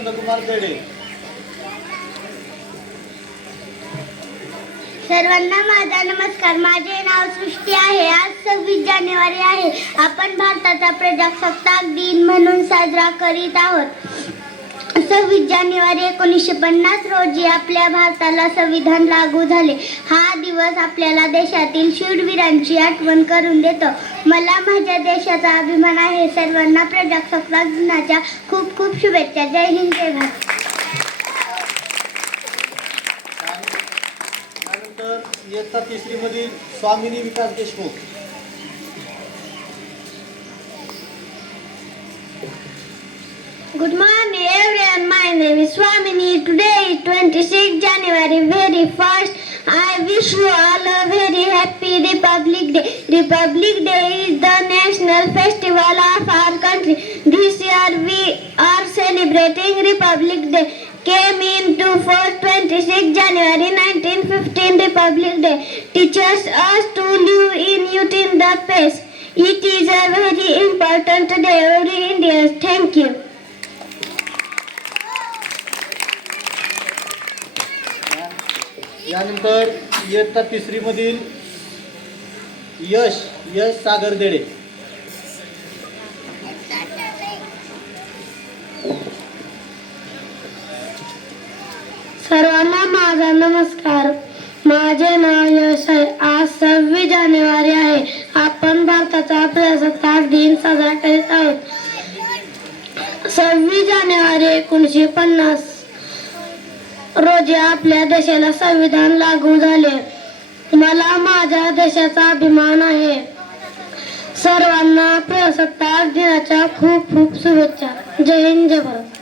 वसंतकुमार बेडे. सर्वांना माझा नमस्कार. माझे नाव सृष्टी आहे. आज 26 जानेवारी आहे. आपण भारताचा प्रजासत्ताक दिन म्हणून साजरा करीत आहोत. 26 जानेवारी 1950 रोजी आपल्या भारताला संविधान लागू झाले. हा दिवस आपल्याला देशातील शूरवीरांची आठवण करून देतो. मला माझ्या देशाचा अभिमान आहे. सर्वांना प्रजासत्ताक दिनाच्या खूप खूप शुभेच्छा. जय हिंद, जय भारत. त्यानंतर इयत्ता 3री मधील स्वामिनी विकास Deshmukh. Good morning everyone, my name is Swamini. Today is 26 January, very first. I wish you all a very happy Republic Day. Republic Day is the national festival of our country. This year we are celebrating Republic Day. Came into force 26 January 1915 Republic Day. Teaches us to live in youth in the past. It is a very important day for Indians. Thank you. यानंतर इयत्ता 3री मधील यश सागर देडे. सर्वांना माझा नमस्कार. माझे नाव यश आहे. आज 26 जानेवारी आहे. आपण भारताचा प्रजासत्ताक दिन साजरा करीत आहोत. 26 जानेवारी 1950 रोजी आपल्या देशाला संविधान लागू झाले. मला माझ्या देशाचा अभिमान आहे. सर्वांना प्रजासत्ताक दिनाच्या खूप खूप शुभेच्छा. जय हिंद, जय भारत.